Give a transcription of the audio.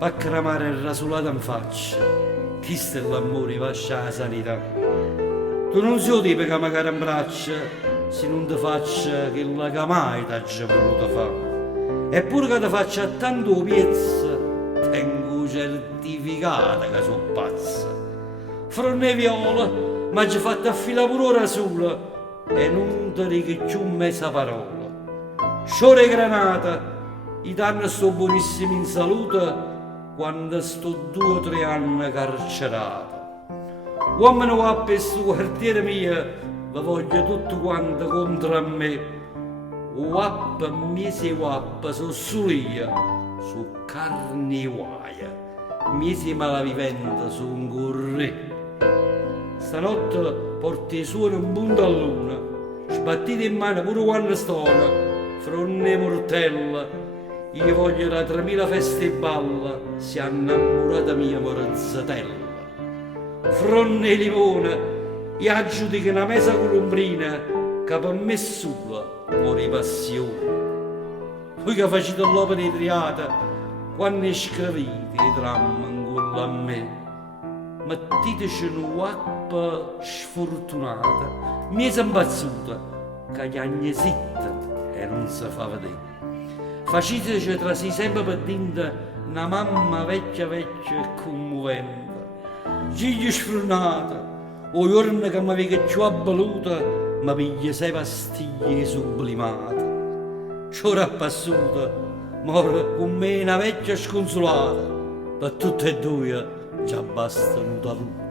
fa cremare il rasulato in faccia. Questo è l'amore, vascia la sanità. Tu non sei il tipo che magari in braccia se non ti faccia quello che mai ti ha già voluto fare. Eppure che ti faccia tanto piezzo, tengo certificato che sono pazzo. Fronne viola, ma ci fatto affilare pure ora sola e non ti dico più mezza parola. Sciore granata, i danni sto buonissimi in salute quando sto 2 o 3 anni carcerato. Uomini va per questo quartiere mio, vi voglio tutto quanto contro me. Wappa, mesi wappa, sono sulia, su carni uaia, mesi malavivente, su un gorre. Stanotte porti i suoni un punto a luna, sbattite in mano pure quando stona, fronne mortella. Io voglio da 3000 feste e balla, si è innamorata mia morazzatella. Fronne e limone, io aggiudico una mesa colombrina, che per me sola muore passione. Voi che facete l'opera di triata, quando scrivete i drammi in quello a me, mettiteci un'acqua sfortunata, mi è impazzuta, che gli agnesita e non si fa vedere. Faceteci trasì sempre per dentro una mamma vecchia vecchia e commovente. Gigli sfrunata, o giorno che mi vede più abbaluta, mi piglia 6 pastiglie sublimate. C'ora passuta, mor con me una vecchia sconsolata, per tutte e due già basta un taluto.